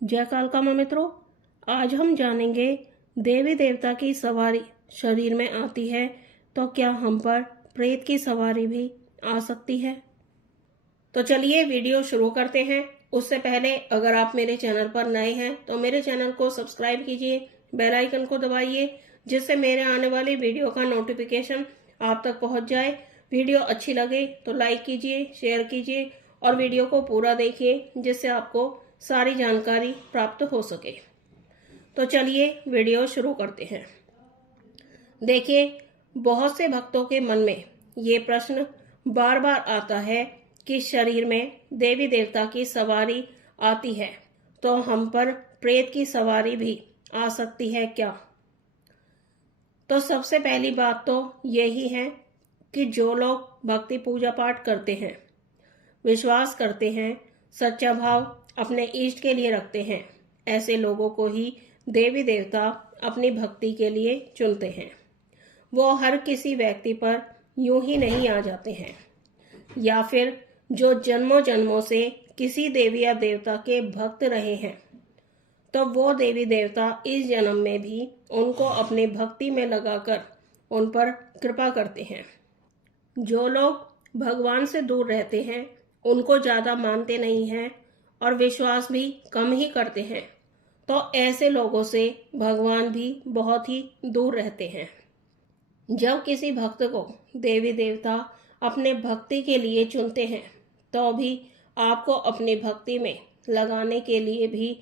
जय कालका माँ मित्रों, आज हम जानेंगे देवी देवता की सवारी शरीर में आती है तो क्या हम पर प्रेत की सवारी भी आ सकती है। तो चलिए वीडियो शुरू करते हैं। उससे पहले अगर आप मेरे चैनल पर नए हैं तो मेरे चैनल को सब्सक्राइब कीजिए, बेल आइकन को दबाइए जिससे मेरे आने वाली वीडियो का नोटिफिकेशन आप तक पहुंच जाए। वीडियो अच्छी लगे तो लाइक कीजिए, शेयर कीजिए और वीडियो को पूरा देखिए जिससे आपको सारी जानकारी प्राप्त हो सके। तो चलिए वीडियो शुरू करते हैं। देखिए, बहुत से भक्तों के मन में ये प्रश्न बार बार आता है कि शरीर में देवी देवता की सवारी आती है तो हम पर प्रेत की सवारी भी आ सकती है क्या। तो सबसे पहली बात तो यही है कि जो लोग भक्ति पूजा पाठ करते हैं, विश्वास करते हैं, सच्चा भाव अपने इष्ट के लिए रखते हैं, ऐसे लोगों को ही देवी देवता अपनी भक्ति के लिए चुनते हैं। वो हर किसी व्यक्ति पर यूं ही नहीं आ जाते हैं, या फिर जो जन्मों जन्मों से किसी देवी या देवता के भक्त रहे हैं तो वो देवी देवता इस जन्म में भी उनको अपने भक्ति में लगाकर उन पर कृपा करते हैं। जो लोग भगवान से दूर रहते हैं, उनको ज्यादा मानते नहीं हैं और विश्वास भी कम ही करते हैं, तो ऐसे लोगों से भगवान भी बहुत ही दूर रहते हैं। जब किसी भक्त को देवी देवता अपने भक्ति के लिए चुनते हैं तो भी आपको अपनी भक्ति में लगाने के लिए भी,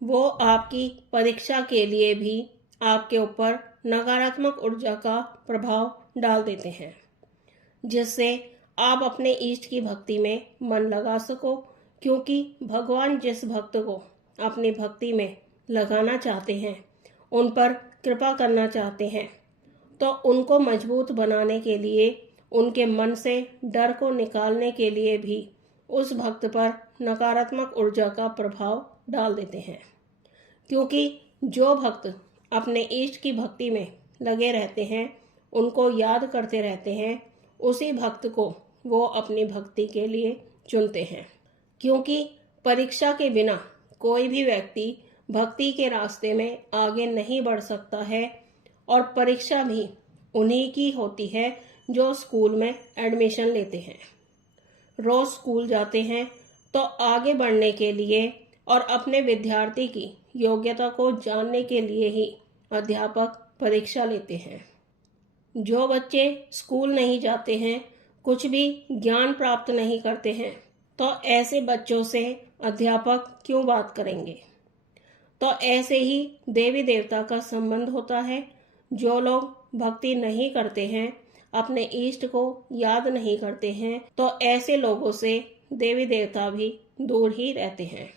वो आपकी परीक्षा के लिए भी आपके ऊपर नकारात्मक ऊर्जा का प्रभाव डाल देते हैं, जिससे आप अपने इष्ट की भक्ति में मन लगा सको। क्योंकि भगवान जिस भक्त को अपनी भक्ति में लगाना चाहते हैं, उन पर कृपा करना चाहते हैं, तो उनको मजबूत बनाने के लिए, उनके मन से डर को निकालने के लिए भी उस भक्त पर नकारात्मक ऊर्जा का प्रभाव डाल देते हैं। क्योंकि जो भक्त अपने इष्ट की भक्ति में लगे रहते हैं, उनको याद करते रहते हैं, उसी भक्त को वो अपनी भक्ति के लिए चुनते हैं। क्योंकि परीक्षा के बिना कोई भी व्यक्ति भक्ति के रास्ते में आगे नहीं बढ़ सकता है, और परीक्षा भी उन्हीं की होती है जो स्कूल में एडमिशन लेते हैं। रोज स्कूल जाते हैं तो आगे बढ़ने के लिए और अपने विद्यार्थी की योग्यता को जानने के लिए ही अध्यापक परीक्षा लेते हैं। जो बच्चे स्कूल नहीं जाते हैं, कुछ भी ज्ञान प्राप्त नहीं करते हैं, तो ऐसे बच्चों से अध्यापक क्यों बात करेंगे। तो ऐसे ही देवी देवता का संबंध होता है। जो लोग भक्ति नहीं करते हैं, अपने इष्ट को याद नहीं करते हैं, तो ऐसे लोगों से देवी देवता भी दूर ही रहते हैं।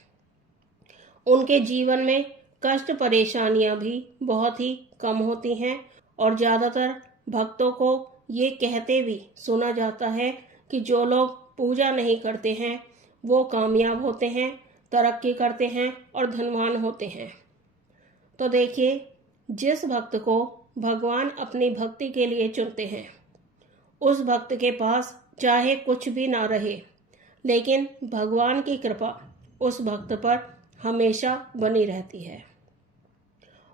उनके जीवन में कष्ट परेशानियां भी बहुत ही कम होती हैं, और ज्यादातर भक्तों को ये कहते भी सुना जाता है कि जो लोग पूजा नहीं करते हैं वो कामयाब होते हैं, तरक्की करते हैं और धनवान होते हैं। तो देखिए, जिस भक्त को भगवान अपनी भक्ति के लिए चुनते हैं, उस भक्त के पास चाहे कुछ भी ना रहे, लेकिन भगवान की कृपा उस भक्त पर हमेशा बनी रहती है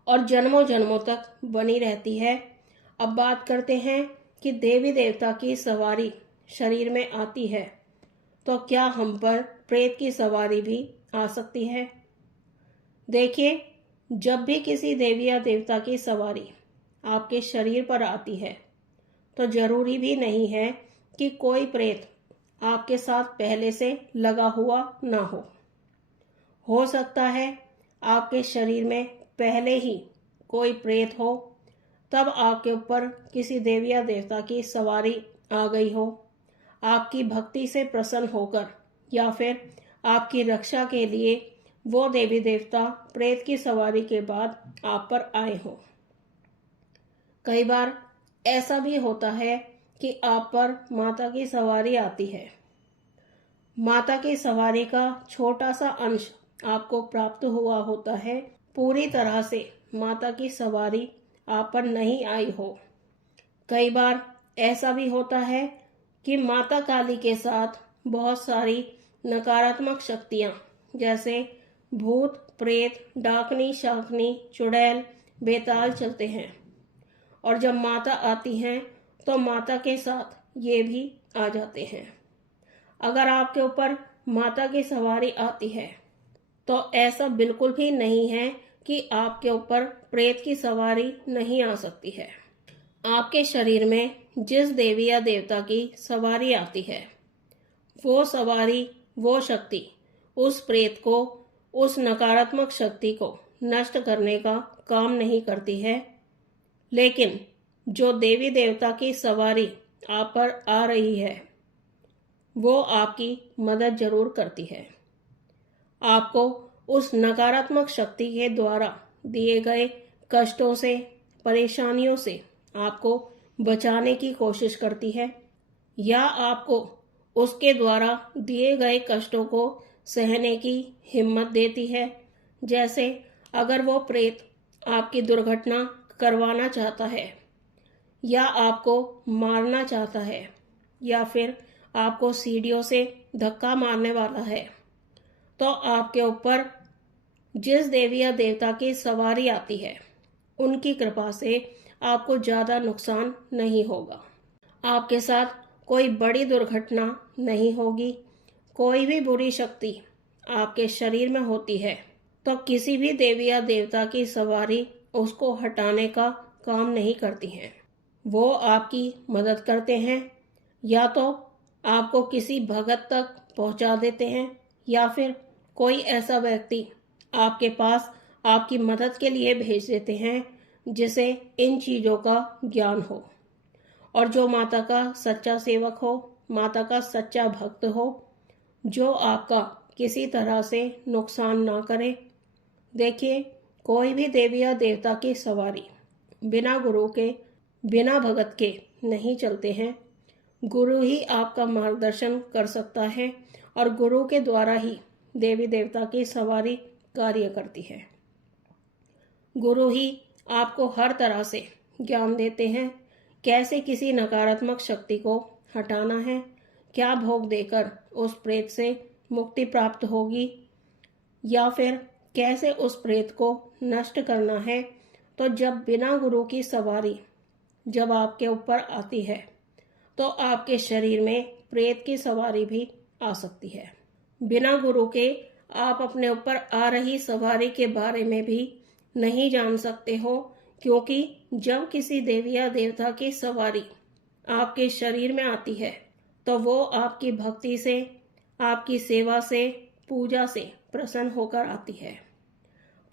और जन्मों जन्मों तक बनी रहती है। अब बात करते हैं कि देवी देवता की सवारी शरीर में आती है तो क्या हम पर प्रेत की सवारी भी आ सकती है। देखिए, जब भी किसी देवी या देवता की सवारी आपके शरीर पर आती है तो जरूरी भी नहीं है कि कोई प्रेत आपके साथ पहले से लगा हुआ ना हो सकता है आपके शरीर में पहले ही कोई प्रेत हो, तब आपके ऊपर किसी देवी या देवता की सवारी आ गई हो, आपकी भक्ति से प्रसन्न होकर, या फिर आपकी रक्षा के लिए वो देवी देवता प्रेत की सवारी के बाद आप पर आए हो। कई बार ऐसा भी होता है कि आप पर माता की सवारी आती है। माता की सवारी का छोटा सा अंश आपको प्राप्त हुआ होता है, पूरी तरह से माता की सवारी आप पर नहीं आई हो। कई बार ऐसा भी होता है कि माता काली के साथ बहुत सारी नकारात्मक शक्तियां, जैसे भूत प्रेत, डाकनी शाकनी, चुड़ैल, बेताल चलते हैं। और जब माता आती हैं तो माता के साथ ये भी आ जाते हैं। अगर आपके ऊपर माता की सवारी आती है तो ऐसा बिल्कुल भी नहीं है कि आपके ऊपर प्रेत की सवारी नहीं आ सकती है। आपके शरीर में जिस देवी या देवता की सवारी आती है, वो सवारी, वो शक्ति उस प्रेत को, उस नकारात्मक शक्ति को नष्ट करने का काम नहीं करती है। लेकिन जो देवी देवता की सवारी आप पर आ रही है, वो आपकी मदद जरूर करती है। आपको उस नकारात्मक शक्ति के द्वारा दिए गए कष्टों से, परेशानियों से आपको बचाने की कोशिश करती है, या आपको उसके द्वारा दिए गए कष्टों को सहने की हिम्मत देती है। जैसे अगर वो प्रेत आपकी दुर्घटना करवाना चाहता है, या आपको मारना चाहता है, या फिर आपको सीढ़ियों से धक्का मारने वाला है, तो आपके ऊपर जिस देवी या देवता की सवारी आती है, उनकी कृपा से आपको ज्यादा नुकसान नहीं होगा। आपके साथ कोई बड़ी दुर्घटना नहीं होगी। कोई भी बुरी शक्ति आपके शरीर में होती है तो किसी भी देवी या देवता की सवारी उसको हटाने का काम नहीं करती हैं। वो आपकी मदद करते हैं, या तो आपको किसी भगत तक पहुंचा देते हैं, या फिर कोई ऐसा व्यक्ति आपके पास आपकी मदद के लिए भेज देते हैं जिसे इन चीजों का ज्ञान हो। और जो माता का सच्चा सेवक हो, माता का सच्चा भक्त हो, जो आपका किसी तरह से नुकसान ना करे। देखिए, कोई भी देवी या देवता की सवारी बिना गुरु के, बिना भगत के नहीं चलते हैं। गुरु ही आपका मार्गदर्शन कर सकता है, और गुरु के द्वारा ही देवी देवता की सवारी कार्य करती है। गुरु ही आपको हर तरह से ज्ञान देते हैं, कैसे किसी नकारात्मक शक्ति को हटाना है, क्या भोग देकर उस प्रेत से मुक्ति प्राप्त होगी, या फिर कैसे उस प्रेत को नष्ट करना है। तो जब बिना गुरु की सवारी जब आपके ऊपर आती है तो आपके शरीर में प्रेत की सवारी भी आ सकती है। बिना गुरु के आप अपने ऊपर आ रही सवारी के बारे में भी नहीं जान सकते हो, क्योंकि जब किसी देवी या देवता की सवारी आपके शरीर में आती है तो वो आपकी भक्ति से, आपकी सेवा से, पूजा से प्रसन्न होकर आती है।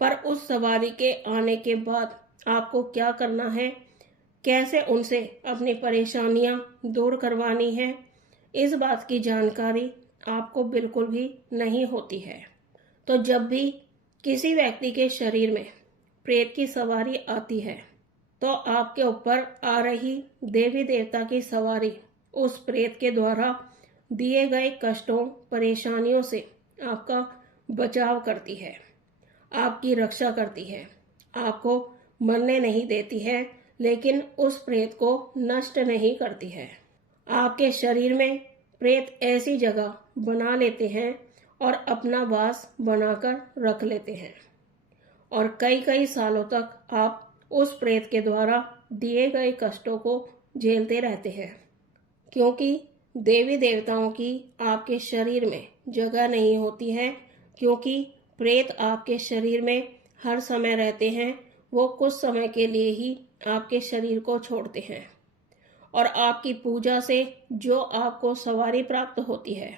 पर उस सवारी के आने के बाद आपको क्या करना है, कैसे उनसे अपनी परेशानियां दूर करवानी है, इस बात की जानकारी आपको बिल्कुल भी नहीं होती है। तो जब भी किसी व्यक्ति के शरीर में प्रेत की सवारी आती है तो आपके ऊपर आ रही देवी देवता की सवारी उस प्रेत के द्वारा दिए गए कष्टों, परेशानियों से आपका बचाव करती है, आपकी रक्षा करती है, आपको मरने नहीं देती है, लेकिन उस प्रेत को नष्ट नहीं करती है। आपके शरीर में प्रेत ऐसी जगह बना लेते हैं और अपना वास बनाकर रख लेते हैं, और कई कई सालों तक आप उस प्रेत के द्वारा दिए गए कष्टों को झेलते रहते हैं, क्योंकि देवी देवताओं की आपके शरीर में जगह नहीं होती है, क्योंकि प्रेत आपके शरीर में हर समय रहते हैं। वो कुछ समय के लिए ही आपके शरीर को छोड़ते हैं, और आपकी पूजा से जो आपको सवारी प्राप्त होती है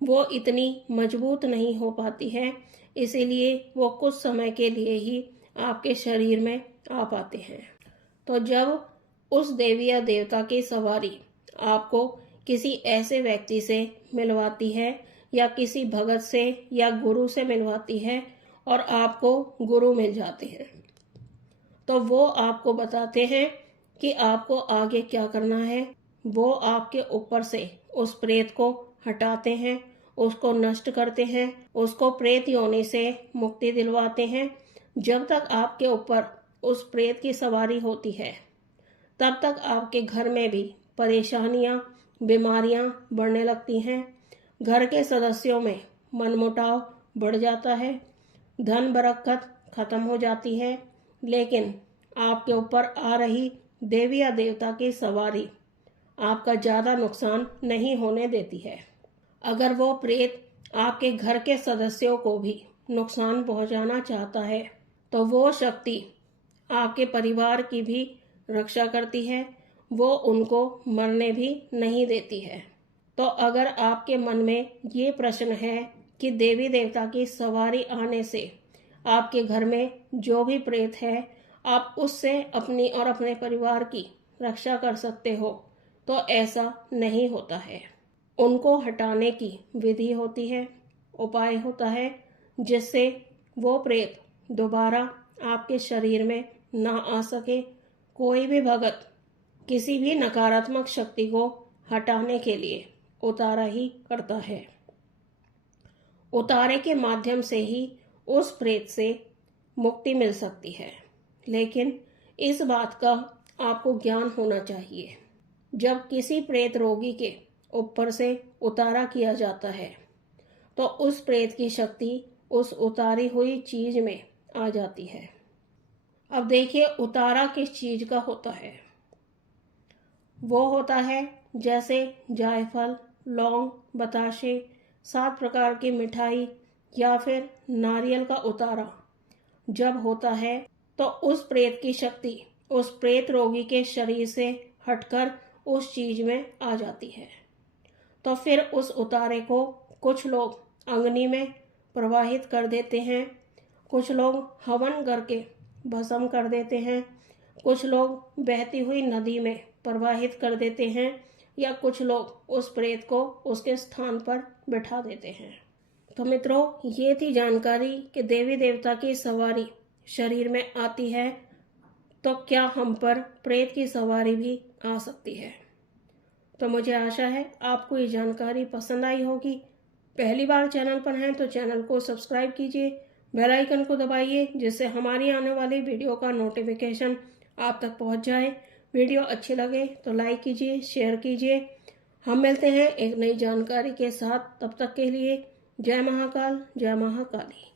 वो इतनी मजबूत नहीं हो पाती है, इसीलिए वो कुछ समय के लिए ही आपके शरीर में आ पाते हैं। तो जब उस देवी या देवता की सवारी आपको किसी ऐसे व्यक्ति से मिलवाती है, या किसी भगत से या गुरु से मिलवाती है, और आपको गुरु मिल जाते हैं, तो वो आपको बताते हैं कि आपको आगे क्या करना है। वो आपके ऊपर से उस प्रेत को हटाते हैं, उसको नष्ट करते हैं, उसको प्रेत योनि से मुक्ति दिलवाते हैं। जब तक आपके ऊपर उस प्रेत की सवारी होती है, तब तक आपके घर में भी परेशानियां, बीमारियां बढ़ने लगती हैं। घर के सदस्यों में मनमुटाव बढ़ जाता है, धन बरकत खत्म हो जाती है, लेकिन आपके ऊपर आ रही देवी या देवता की सवारी आपका ज़्यादा नुकसान नहीं होने देती है। अगर वो प्रेत आपके घर के सदस्यों को भी नुकसान पहुंचाना चाहता है तो वो शक्ति आपके परिवार की भी रक्षा करती है, वो उनको मरने भी नहीं देती है। तो अगर आपके मन में ये प्रश्न है कि देवी देवता की सवारी आने से आपके घर में जो भी प्रेत है आप उससे अपनी और अपने परिवार की रक्षा कर सकते हो, तो ऐसा नहीं होता है। उनको हटाने की विधि होती है, उपाय होता है, जिससे वो प्रेत दोबारा आपके शरीर में ना आ सके। कोई भी भगत किसी भी नकारात्मक शक्ति को हटाने के लिए उतारा ही करता है। उतारे के माध्यम से ही उस प्रेत से मुक्ति मिल सकती है, लेकिन इस बात का आपको ज्ञान होना चाहिए। जब किसी प्रेत रोगी के ऊपर से उतारा किया जाता है तो उस प्रेत की शक्ति उस उतारी हुई चीज में आ जाती है। अब देखिए उतारा किस चीज का होता है। वो होता है जैसे जायफल, लौंग, बताशे, 7 प्रकार की मिठाई या फिर नारियल का उतारा जब होता है तो उस प्रेत की शक्ति उस प्रेत रोगी के शरीर से हटकर उस चीज में आ जाती है। तो फिर उस उतारे को कुछ लोग अग्नि में प्रवाहित कर देते हैं, कुछ लोग हवन करके भस्म कर देते हैं, कुछ लोग बहती हुई नदी में प्रवाहित कर देते हैं, या कुछ लोग उस प्रेत को उसके स्थान पर बिठा देते हैं। तो मित्रों, ये थी जानकारी कि देवी देवता की सवारी शरीर में आती है तो क्या हम पर प्रेत की सवारी भी आ सकती है। तो मुझे आशा है आपको ये जानकारी पसंद आई होगी। पहली बार चैनल पर हैं तो चैनल को सब्सक्राइब कीजिए, बेल आइकन को दबाइए, जिससे हमारी आने वाली वीडियो का नोटिफिकेशन आप तक पहुंच जाए। वीडियो अच्छी लगे तो लाइक कीजिए, शेयर कीजिए। हम मिलते हैं एक नई जानकारी के साथ, तब तक के लिए जय महाकाल, जय महाकाली।